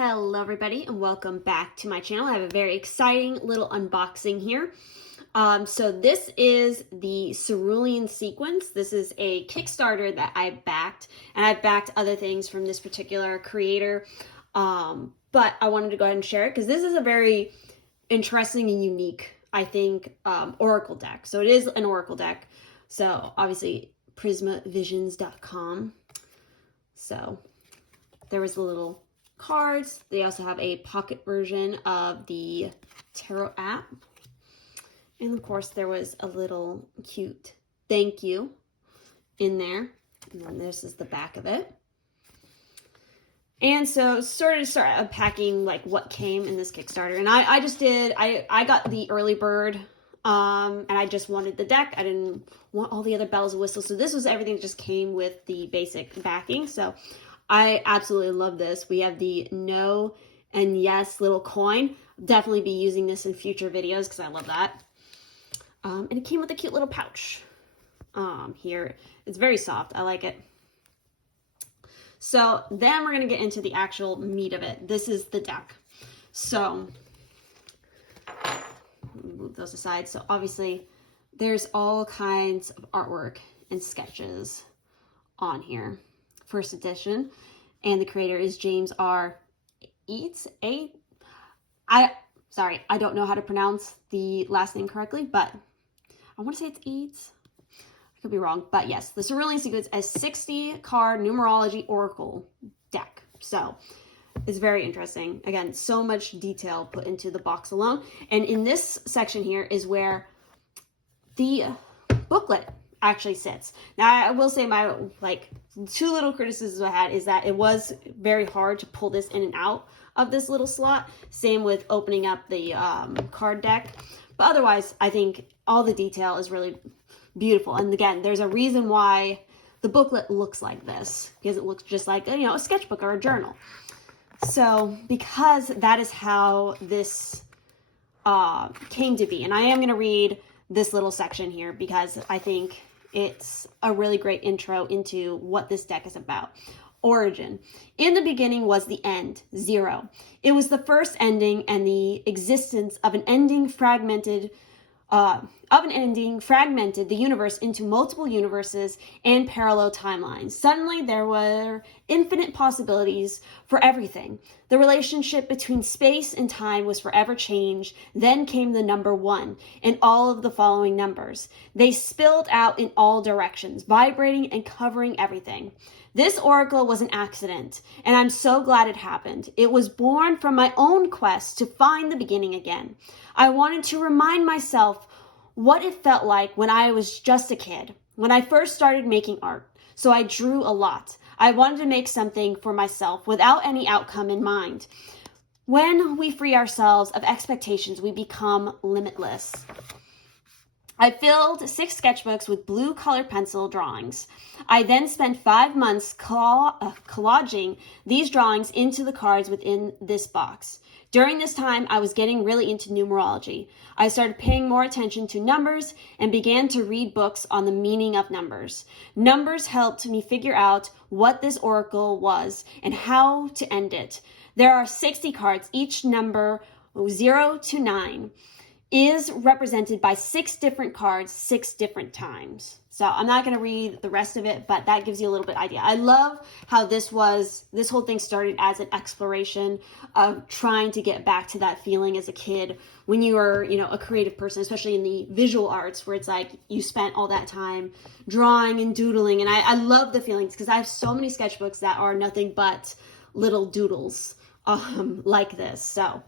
Hello everybody and welcome back to my channel. I have a very exciting little unboxing here. So this is the Cerulean sequence. This is a Kickstarter that I backed, and I've backed other things from this particular creator. But I wanted to go ahead and share it because this is a very interesting and unique, I think, Oracle deck. So it is an Oracle deck. So obviously prismavisions.com. So there was a little cards. They also have a pocket version of the tarot app. And of course there was a little cute thank you in there. And then this is the back of it. And so start unpacking like what came in this Kickstarter. And I got the early bird, and I just wanted the deck. I didn't want all the other bells and whistles. So this was everything that just came with the basic backing. So I absolutely love this. We have the no and yes little coin. Definitely be using this in future videos because I love that. And it came with a cute little pouch. Here, it's very soft. I like it. So then we're going to get into the actual meat of it. This is the deck. So move those aside. So obviously there's all kinds of artwork and sketches on here. First edition, and the creator is James R. Eats. I don't know how to pronounce the last name correctly, but I want to say it's Eats. I could be wrong, but yes, the Cerulean sequence as 60 card numerology oracle deck. So it's very interesting. Again, so much detail put into the box alone. And in this section here is where the booklet actually sits. Now, I will say my two little criticisms I had is that it was very hard to pull this in and out of this little slot. Same with opening up the card deck. But otherwise, I think all the detail is really beautiful. And again, there's a reason why the booklet looks like this, because it looks just like, a sketchbook or a journal. So because that is how this came to be. And I am going to read this little section here because I think it's a really great intro into what this deck is about. Origin. In the beginning was the end, zero. It was the first ending and the existence of an ending fragmented the universe into multiple universes and parallel timelines. Suddenly, there were infinite possibilities for everything. The relationship between space and time was forever changed. Then came the number 1 and all of the following numbers. They spilled out in all directions, vibrating and covering everything. This oracle was an accident, and I'm so glad it happened. It was born from my own quest to find the beginning again. I wanted to remind myself what it felt like when I was just a kid, when I first started making art. So I drew a lot. I wanted to make something for myself without any outcome in mind. When we free ourselves of expectations, we become limitless. I filled 6 sketchbooks with blue colored pencil drawings. I then spent 5 months collaging these drawings into the cards within this box. During this time, I was getting really into numerology. I started paying more attention to numbers and began to read books on the meaning of numbers. Numbers helped me figure out what this oracle was and how to end it. There are 60 cards, each number 0 to 9. Is represented by 6 different cards 6 different times. So I'm not going to read the rest of it, but that gives you a little bit idea. I love how this whole thing started as an exploration of trying to get back to that feeling as a kid when you were, a creative person, especially in the visual arts where it's like you spent all that time drawing and doodling. And I love the feelings because I have so many sketchbooks that are nothing but little doodles like this. So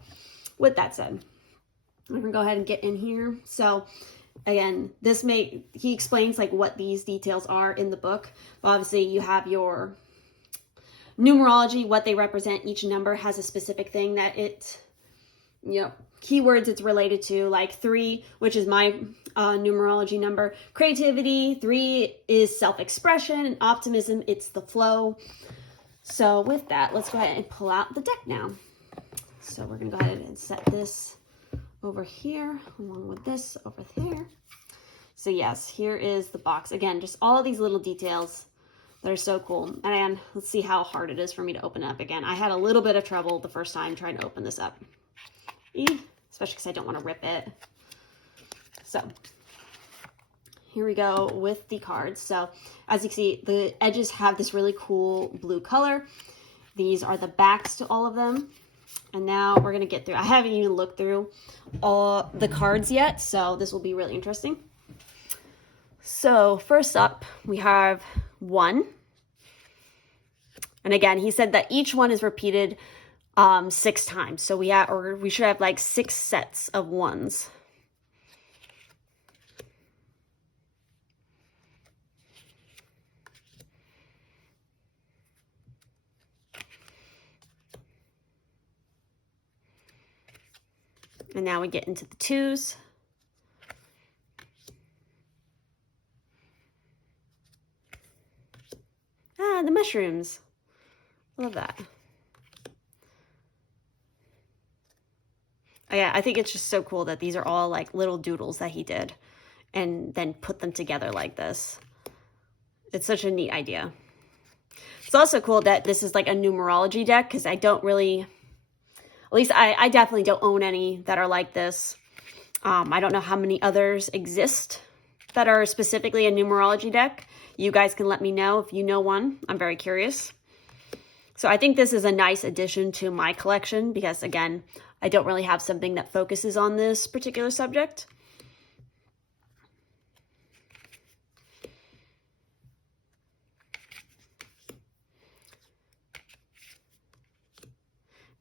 with that said, I'm going to go ahead and get in here. So again, he explains like what these details are in the book. But obviously you have your numerology, what they represent. Each number has a specific thing that keywords it's related to, like 3, which is my numerology number. Creativity, 3 is self-expression, and optimism, it's the flow. So with that, let's go ahead and pull out the deck now. So we're going to go ahead and set this over here, along with this over there. So yes, here is the box. Again, just all of these little details They're so cool. And let's see how hard it is for me to open up again. I had a little bit of trouble the first time trying to open this up. Especially because I don't want to rip it. So here we go with the cards. So as you can see, the edges have this really cool blue color. These are the backs to all of them. And now we're going to get through. I haven't even looked through all the cards yet, so this will be really interesting. So first up, we have 1. And again, he said that each one is repeated 6 times. So we should have like 6 sets of 1s. And now we get into the 2s. Ah, the mushrooms. I love that. Oh, yeah, I think it's just so cool that these are all like little doodles that he did and then put them together like this. It's such a neat idea. It's also cool that this is like a numerology deck because I don't really... At least I definitely don't own any that are like this. I don't know how many others exist that are specifically a numerology deck. You guys can let me know if you know one. I'm very curious. So I think this is a nice addition to my collection because, again, I don't really have something that focuses on this particular subject.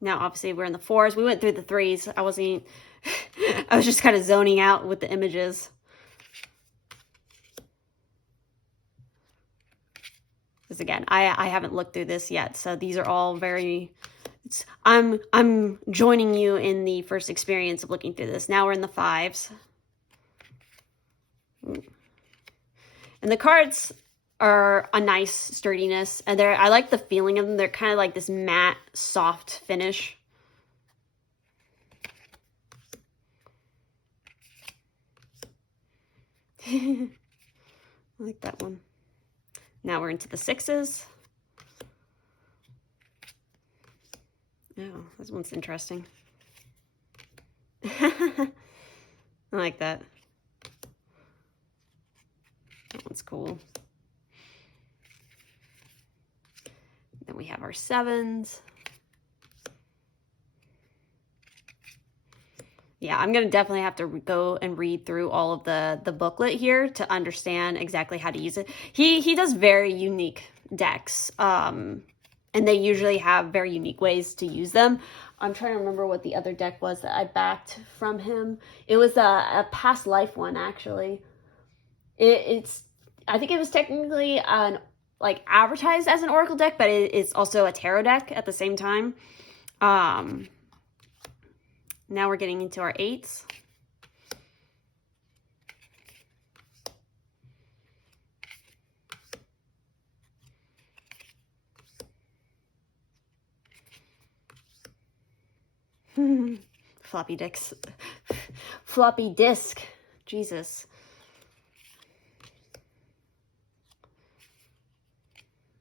Now, obviously, we're in the 4s. We went through the 3s. I was just kind of zoning out with the images. Because again, I haven't looked through this yet. So these are all very... I'm joining you in the first experience of looking through this. Now we're in the 5s. And the cards are a nice sturdiness, and I like the feeling of them. They're kind of like this matte, soft finish. I like that one. Now we're into the 6s. Oh, this one's interesting. I like that. That one's cool. Then we have our 7s. Yeah, I'm going to definitely have to go and read through all of the booklet here to understand exactly how to use it. He does very unique decks, and they usually have very unique ways to use them. I'm trying to remember what the other deck was that I backed from him. It was a past life one, actually. I think it was technically advertised as an Oracle deck, but it's also a tarot deck at the same time. Now we're getting into our 8s. Floppy disks. Floppy disk. Jesus.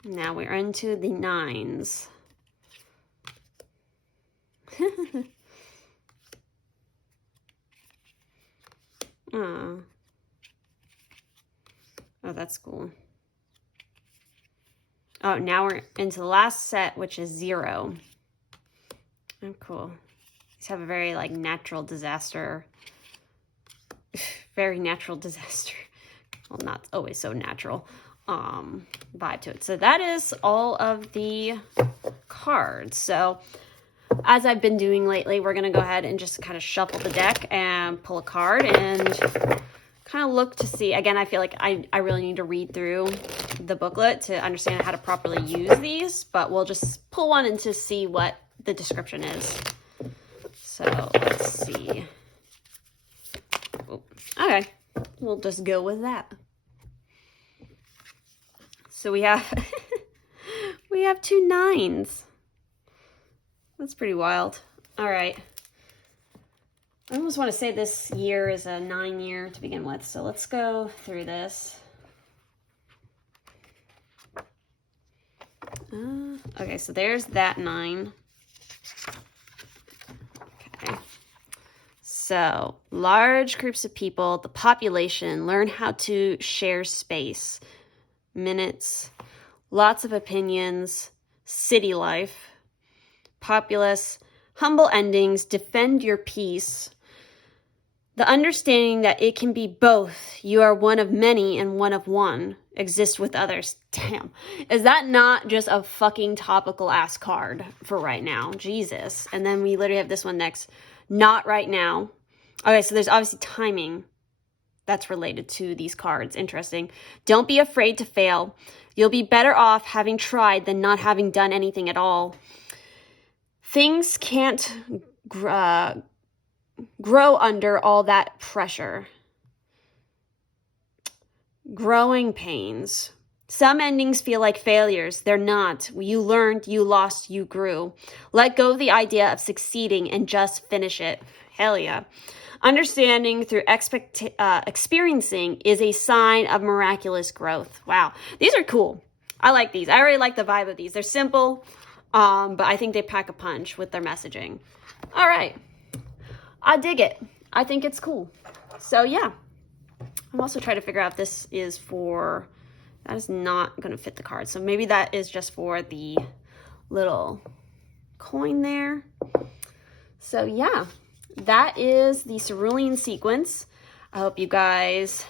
Now we're into the 9s. Oh, that's cool. Oh, now we're into the last set, which is 0. Oh, cool. These have a very, natural disaster. Very natural disaster. Well, not always so natural. Vibe to it. So that is all of the cards. So as I've been doing lately, we're going to go ahead and just kind of shuffle the deck and pull a card and kind of look to see. Again, I feel like I really need to read through the booklet to understand how to properly use these, but we'll just pull one and to see what the description is. So let's see. Okay, we'll just go with that. So we have we have 2 9s. That's pretty wild. All right. I almost want to say this year is a 9 year to begin with. So let's go through this. Okay, so there's that 9. Okay. So, large groups of people, the population, learn how to share space. Minutes, lots of opinions, city life, populace, humble endings, defend your peace. The understanding that it can be both, you are one of many and one of one, exist with others. Damn. Is that not just a fucking topical ass card for right now? Jesus. And then we literally have this one next. Not right now. Okay, so there's obviously timing that's related to these cards. Interesting. Don't be afraid to fail. You'll be better off having tried than not having done anything at all. Things can't grow under all that pressure. Growing pains. Some endings feel like failures. They're not. You learned, you lost, you grew. Let go of the idea of succeeding and just finish it. Hell yeah. Understanding through experiencing is a sign of miraculous growth. Wow. These are cool. I like these. I already like the vibe of these. They're simple, but I think they pack a punch with their messaging. All right. I dig it. I think it's cool. So yeah. I'm also trying to figure out if this is for... That is not going to fit the card. So maybe that is just for the little coin there. So yeah. That is the Cerulean sequence. I hope you guys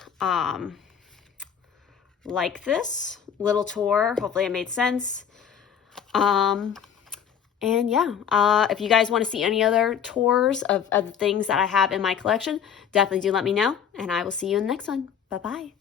like this little tour. Hopefully it made sense. And yeah, if you guys want to see any other tours of the things that I have in my collection, definitely do let me know. And I will see you in the next one. Bye-bye.